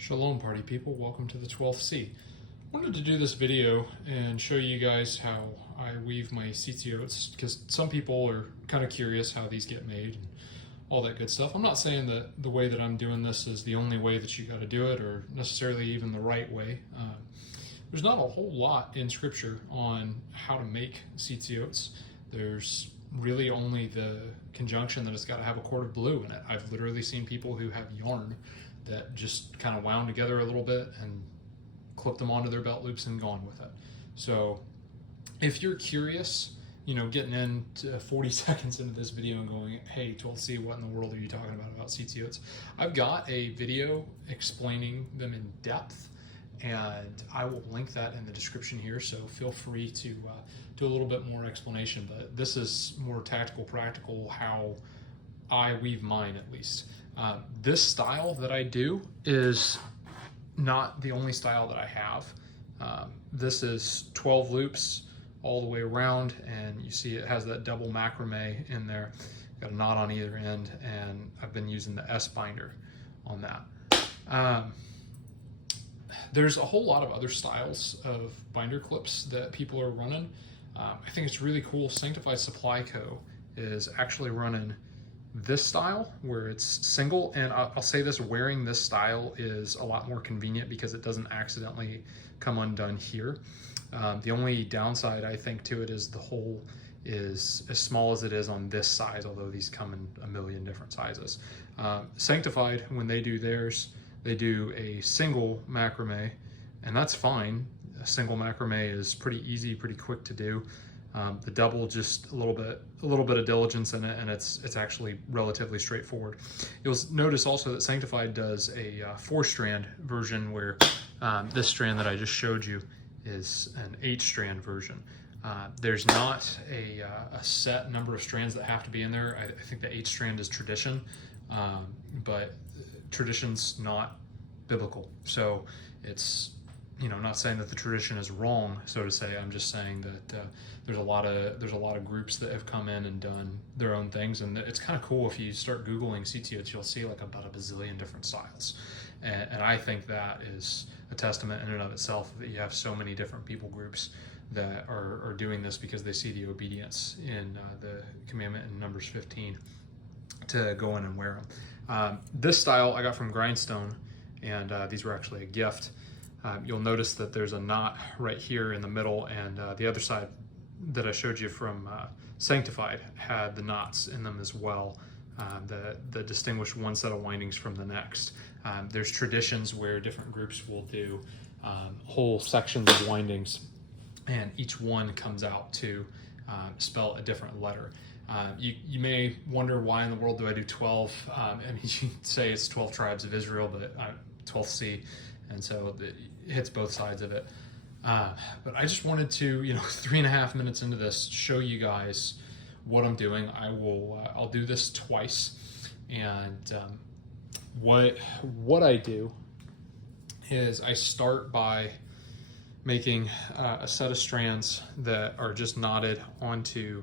Shalom party people, welcome to the 12th C. I wanted to do this video and show you guys how I weave my tzitzits, because some people are kind of curious how these get made and all that good stuff. I'm not saying that the way that I'm doing this is the only way that you got to do it, or necessarily even the right way. There's not a whole lot in scripture on how to make tzitzits. There's really only the conjunction that it's got to have a cord of blue in it. I've literally seen people who have yarn that just kind of wound together a little bit and clipped them onto their belt loops and gone with it. So if you're curious, getting into 40 seconds into this video and going, hey, 12C, what in the world are you talking about tzitzits? I've got a video explaining them in depth, and I will link that in the description here, so feel free to do a little bit more explanation. But this is more tactical, practical, how I weave mine at least. This style that I do is not the only style that I have. This is 12 loops all the way around, and you see it has that double macrame in there. Got a knot on either end, and I've been using the S binder on that. There's a whole lot of other styles of binder clips that people are running. I think it's really cool. Sanctified Supply Co is actually running this style where it's single, and I'll say this, wearing this style is a lot more convenient because it doesn't accidentally come undone here. The only downside I think to it is the hole is as small as it is on this size, although these come in a million different sizes. Sanctified, when they do theirs, they do a single macrame, and that's fine. A single macrame is pretty easy, pretty quick to do. The double, just a little bit of diligence in it, and it's actually relatively straightforward. You'll notice also that Sanctified does a 4-strand version, where this strand that I just showed you is an 8-strand version. There's not a set number of strands that have to be in there. I think the 8-strand is tradition, but tradition's not biblical. So it's, not saying that the tradition is wrong, so to say. I'm just saying that there's a lot of groups that have come in and done their own things, and it's kind of cool. If you start Googling tzitzits, you'll see like about a bazillion different styles, and I think that is a testament in and of itself that you have so many different people groups that are doing this because they see the obedience in the commandment in Numbers 15 to go in and wear them. This style I got from Grindstone, and these were actually a gift. You'll notice that there's a knot right here in the middle, and the other side that I showed you from Sanctified had the knots in them as well, that distinguish one set of windings from the next. There's traditions where different groups will do whole sections of windings, and each one comes out to spell a different letter. You may wonder, why in the world do I do 12? You can say it's 12 tribes of Israel, but 12C, and so it hits both sides of it. But I just wanted to, 3.5 minutes into this, show you guys what I'm doing. I'll do this twice, and what I do is I start by making a set of strands that are just knotted onto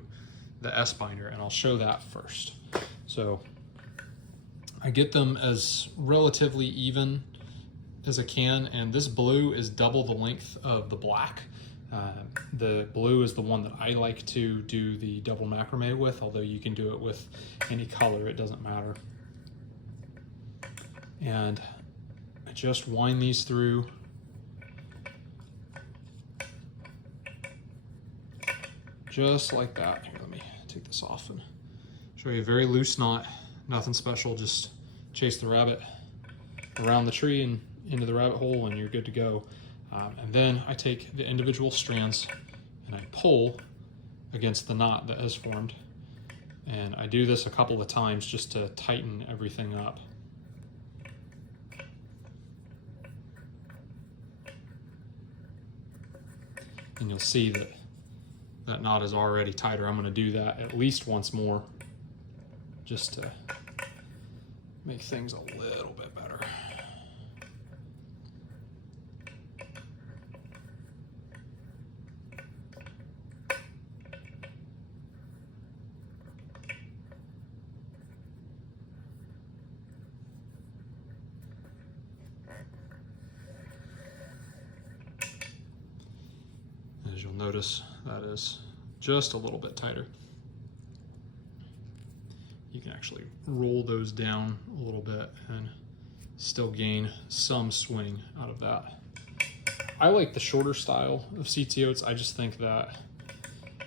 the S binder, and I'll show that first. So I get them as relatively even as I can, and this blue is double the length of the black. The blue is the one that I like to do the double macrame with, although you can do it with any color, it doesn't matter. And I just wind these through. Just like that. Here, let me take this off and show you a very loose knot. Nothing special, just chase the rabbit around the tree and into the rabbit hole, and you're good to go. And then I take the individual strands and I pull against the knot that has formed. And I do this a couple of times just to tighten everything up. And you'll see that that knot is already tighter. I'm going to do that at least once more just to make things a little bit better. notice that is just a little bit tighter. You can actually roll those down a little bit and still gain some swing out of that. I like the shorter style of seats oats. I just think that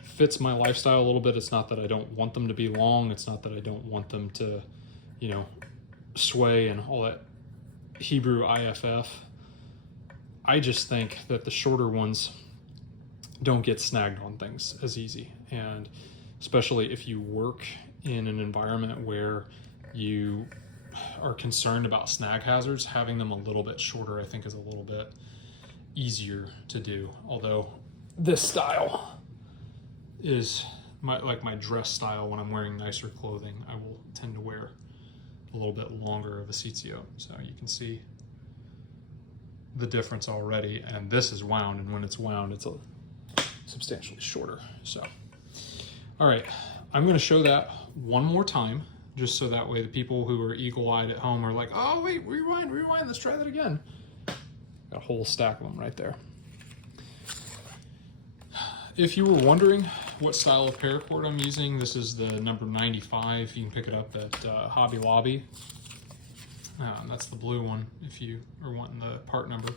fits my lifestyle a little bit. It's not that I don't want them to be long. It's not that I don't want them to, you know, sway and all that Hebrew IFF. I just think that the shorter ones don't get snagged on things as easy. And especially if you work in an environment where you are concerned about snag hazards, having them a little bit shorter, I think, is a little bit easier to do. Although this style is my dress style. When I'm wearing nicer clothing, I will tend to wear a little bit longer of a CTO. So you can see the difference already. And this is wound, and when it's wound, it's substantially shorter. So, all right, I'm going to show that one more time, just so that way the people who are eagle-eyed at home are like, oh wait, rewind, let's try that again. Got a whole stack of them right there. If you were wondering what style of paracord I'm using, this is the number 95. You can pick it up at Hobby Lobby. That's the blue one if you are wanting the part number.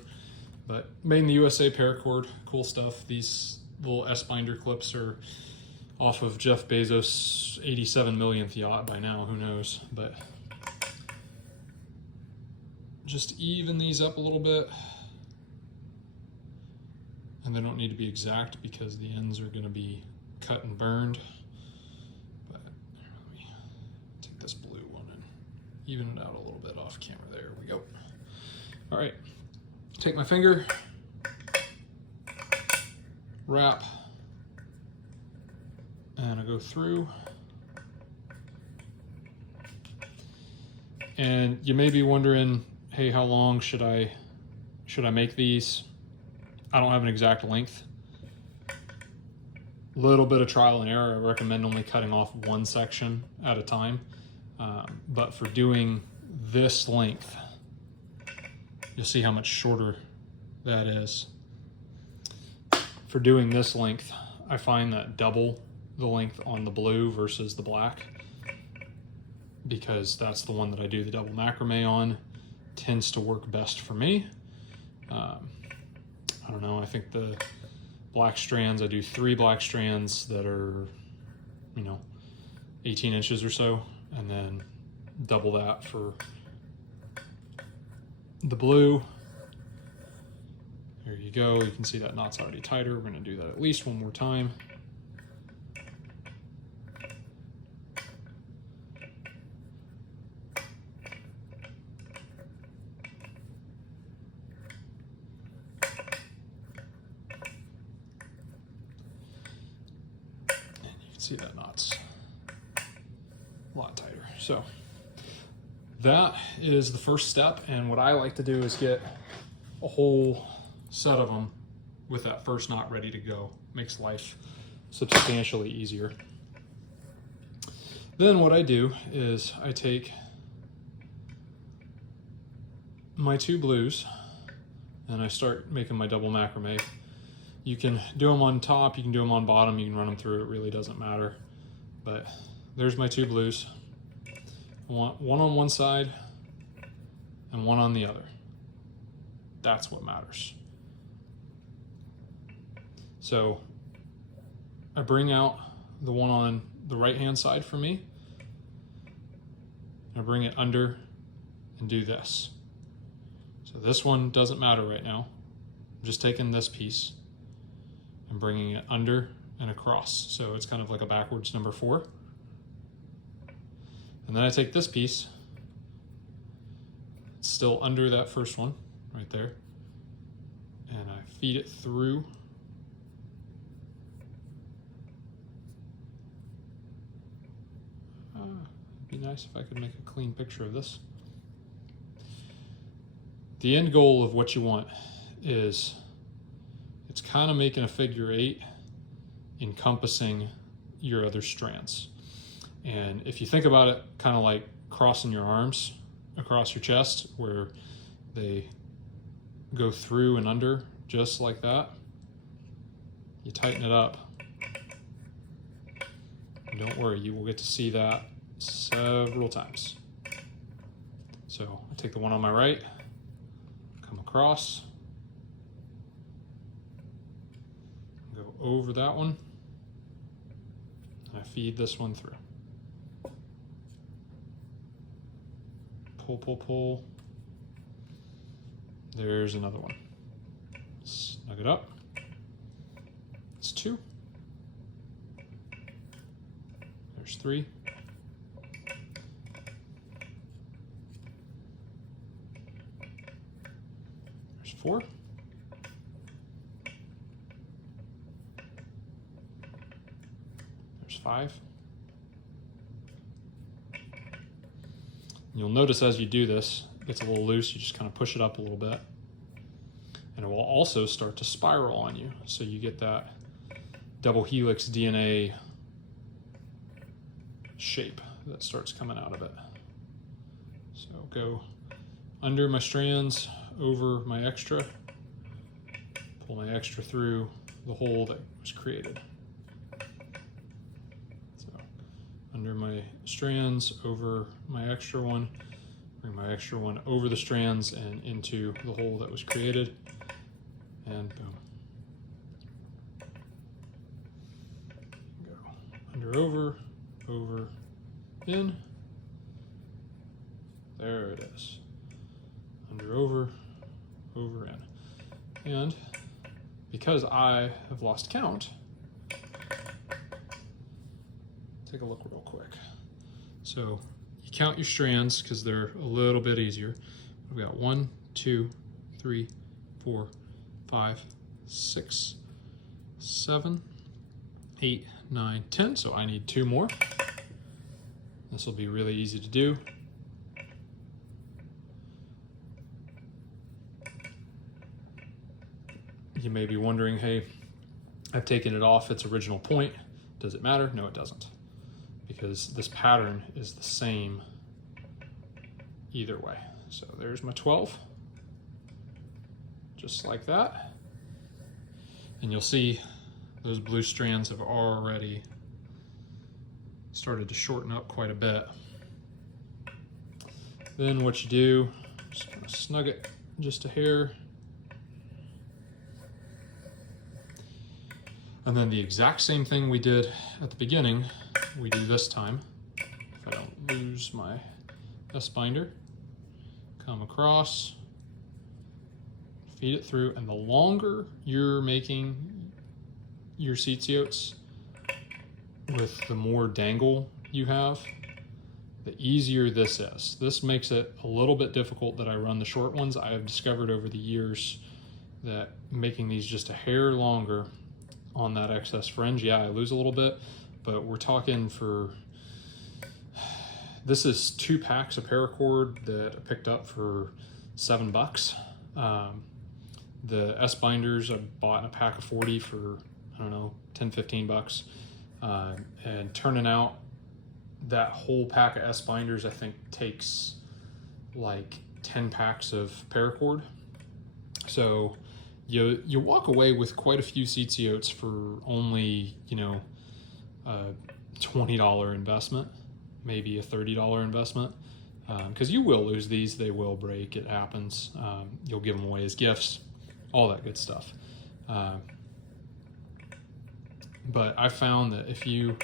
But made in the USA paracord, cool stuff. These little S-binder clips are off of Jeff Bezos' 87 millionth yacht by now, who knows. But just even these up a little bit. And they don't need to be exact because the ends are going to be cut and burned. But let me take this blue one and even it out a little bit off camera. There we go. All right, take my finger, wrap, and I go through. And you may be wondering, hey, how long should I make these? I don't have an exact length. Little bit of trial and error. I recommend only cutting off one section at a time. But for doing this length, you'll see how much shorter that is. For doing this length, I find that double the length on the blue versus the black, because that's the one that I do the double macrame on, tends to work best for me. I don't know, I think the black strands, I do 3 black strands that are, 18 inches or so, and then double that for the blue. There you go, you can see that knot's already tighter. We're gonna do that at least one more time. See, that knot's a lot tighter. So that is the first step, and what I like to do is get a whole set of them with that first knot ready to go. Makes life substantially easier. Then what I do is I take my 2 blues and I start making my double macrame. You can do them on top, you can do them on bottom, you can run them through, it really doesn't matter. But there's my 2 blues. I want one on one side and one on the other. That's what matters. So I bring out the one on the right hand side for me. I bring it under and do this. So this one doesn't matter right now. I'm just taking this piece and bringing it under and across. So it's kind of like a backwards number 4. And then I take this piece, it's still under that first one right there, and I feed it through. It'd be nice if I could make a clean picture of this. The end goal of what you want is, it's kind of making a figure 8 encompassing your other strands. And if you think about it kind of like crossing your arms across your chest, where they go through and under just like that, you tighten it up. And don't worry, you will get to see that several times. So I take the one on my right, come across, go over that one, and I feed this one through. Pull, pull, pull. There's another one. Snug it up. It's 2. There's 3. There's 4. There's 5. You'll notice as you do this, it gets a little loose. You just kind of push it up a little bit. And it will also start to spiral on you. So you get that double helix DNA shape that starts coming out of it. So go under my strands, over my extra, pull my extra through the hole that was created. So under my strands, over my extra one, bring my extra one over the strands and into the hole that was created, and boom. Go under, over, over, in. There it is. Under, over, over, in. And because I have lost count, take a look real quick. So you count your strands because they're a little bit easier. We've got 1, 2, 3, 4, 5, 6, 7, 8, 9, 10. So I need 2 more. This will be really easy to do. You may be wondering, hey, I've taken it off its original point. Does it matter? No, it doesn't. Because this pattern is the same either way. So there's my 12, just like that. And you'll see those blue strands have already started to shorten up quite a bit. Then what you do, just kind of snug it just a hair. And then the exact same thing we did at the beginning, we do this time. If I don't lose my S-binder, come across, feed it through, and the longer you're making your Tzitzits with the more dangle you have, the easier this is. This makes it a little bit difficult that I run the short ones. I have discovered over the years that making these just a hair longer on that excess fringe, yeah, I lose a little bit, but we're talking for, this is 2 packs of paracord that I picked up for $7. The S binders I bought in a pack of 40 for, I don't know, 10, 15 bucks. And turning out that whole pack of S binders, I think takes like 10 packs of paracord. So you walk away with quite a few Tzitzits for only, you know, a $20 investment, maybe a $30 investment, because you will lose these, they will break, it happens. You'll give them away as gifts, all that good stuff. But I found that if you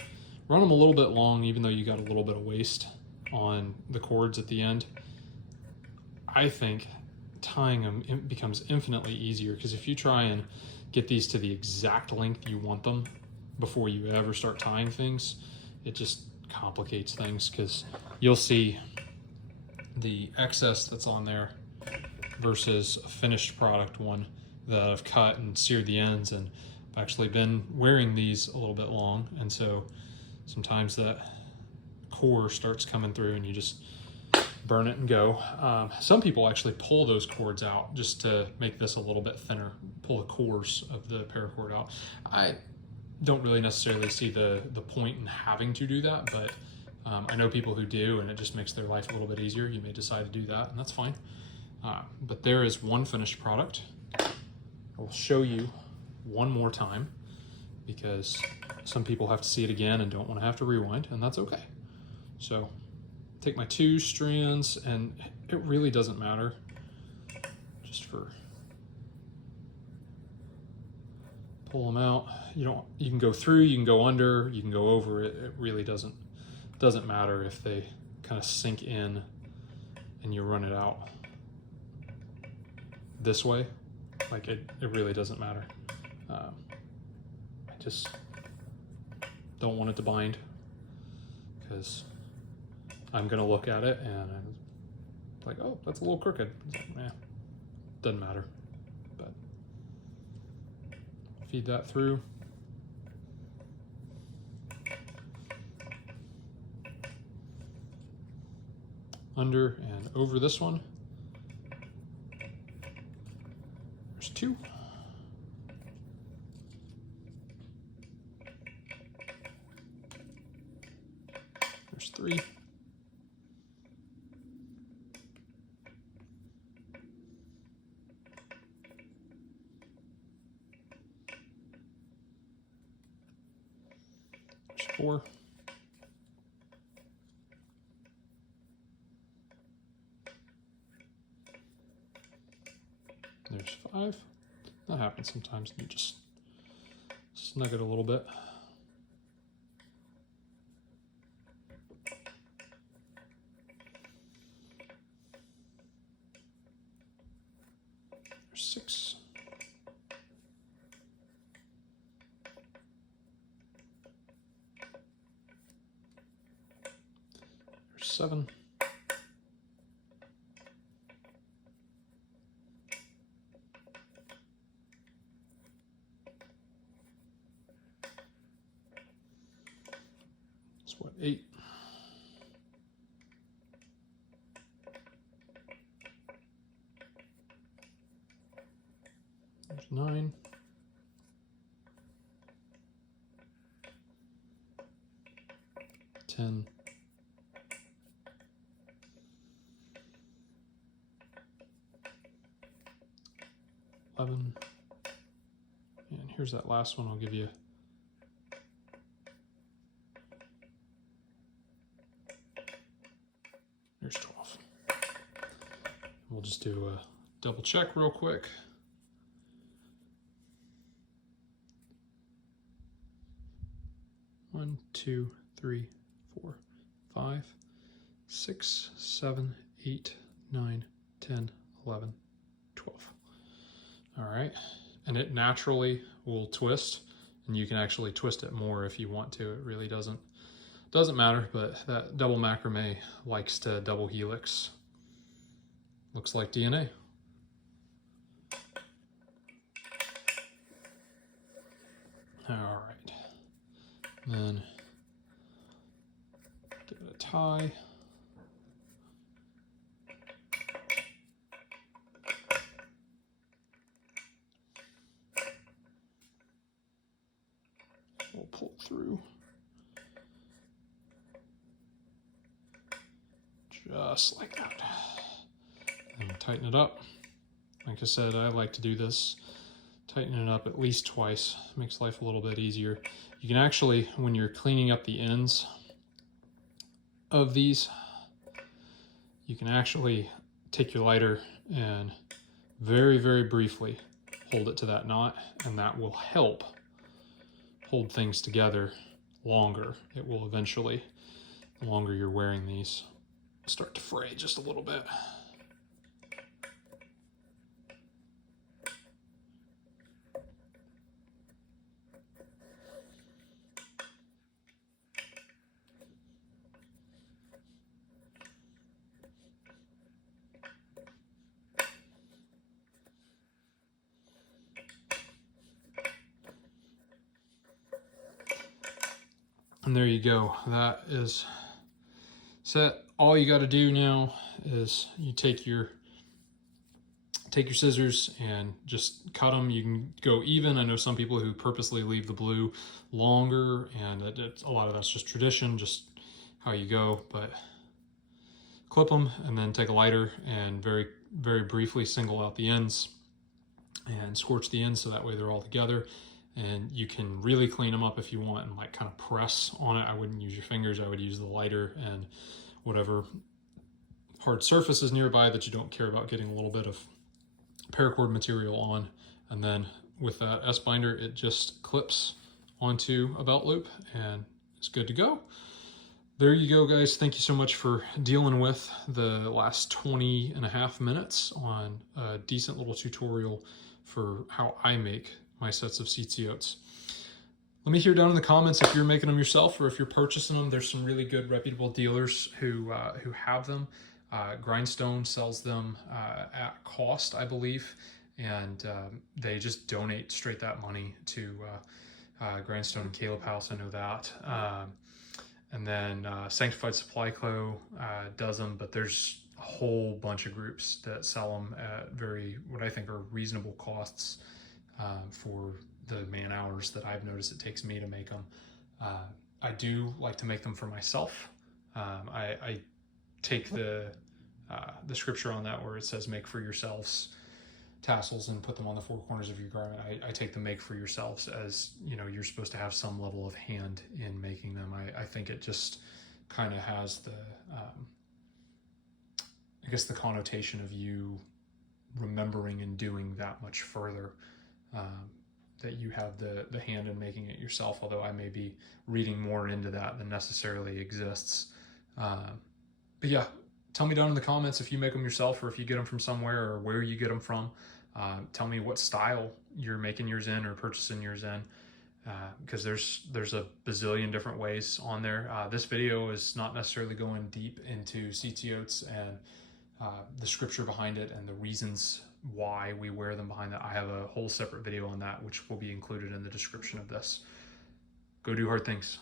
run them a little bit long, even though you got a little bit of waste on the cords at the end, I think tying them becomes infinitely easier, because if you try and get these to the exact length you want them before you ever start tying things, it just complicates things, because you'll see the excess that's on there versus a finished product one that I've cut and seared the ends, and I've actually been wearing these a little bit long, and so sometimes that core starts coming through and you just burn it and go. Some people actually pull those cords out just to make this a little bit thinner, pull the cores of the paracord out. I don't really necessarily see the point in having to do that, but I know people who do, and it just makes their life a little bit easier. You may decide to do that, and that's fine. But there is one finished product. I will show you one more time. because some people have to see it again and don't want to have to rewind, and that's okay. So take my 2 strands, and it really doesn't matter, just for pull them out. You can go through, you can go under, you can go over it. It really doesn't matter if they kind of sink in and you run it out this way. Like it really doesn't matter. I just don't want it to bind, because I'm gonna look at it and I'm like, oh, that's a little crooked. Doesn't matter. But feed that through. Under and over this one. There's 2. There's 3. There's 4. There's 5. That happens sometimes. You just snug it a little bit. There's 6. There's 7. What, 8? There's 9. 10. 11. And here's that last one I'll give you. There's 12. We'll just do a double check real quick. One, 2, 3, 4, 5, 6, 7, 8, 9, 10, 11, 12. All right, and it naturally will twist, and you can actually twist it more if you want to. It really doesn't matter, but that double macrame likes to double helix. Looks like DNA. All right, then give it a tie. We'll pull through. Just like that. And we'll tighten it up. Like I said, I like to do this, tighten it up at least twice. Makes life a little bit easier. You can actually, when you're cleaning up the ends of these, you can actually take your lighter and very, very briefly hold it to that knot, and that will help hold things together longer. It will eventually, the longer you're wearing these, start to fray just a little bit. And there you go. That is set. All you got to do now is you take your scissors and just cut them. You can go even. I know some people who purposely leave the blue longer, and a lot of that's just tradition, just how you go. But clip them and then take a lighter and very, very briefly single out the ends and scorch the ends so that way they're all together. and you can really clean them up if you want and like kind of press on it. I wouldn't use your fingers. I would use the lighter and whatever hard surfaces nearby that you don't care about getting a little bit of paracord material on. And then with that S-binder, it just clips onto a belt loop and it's good to go. There you go, guys. Thank you so much for dealing with the last 20.5 minutes on a decent little tutorial for how I make my sets of CTOs. Let me hear down in the comments if you're making them yourself or if you're purchasing them. There's some really good reputable dealers who have them. Grindstone sells them at cost, I believe, and they just donate straight that money to Grindstone and Caleb House. I know that. And then Sanctified Supply Co does them, but there's a whole bunch of groups that sell them at what I think are reasonable costs for the man hours that I've noticed it takes me to make them. I do like to make them for myself. I take the scripture on that where it says make for yourselves tassels and put them on the four corners of your garment. I take the make for yourselves as, you know, you're supposed to have some level of hand in making them. I think it just kind of has the, I guess the connotation of you remembering and doing that much further, that you have the hand in making it yourself, although I may be reading more into that than necessarily exists. But yeah, tell me down in the comments if you make them yourself or if you get them from somewhere or where you get them from. Tell me what style you're making yours in or purchasing yours in, because there's a bazillion different ways on there. This video is not necessarily going deep into CTOs and the scripture behind it and the reasons why we wear them behind that. I have a whole separate video on that, which will be included in the description of this. Go do hard things.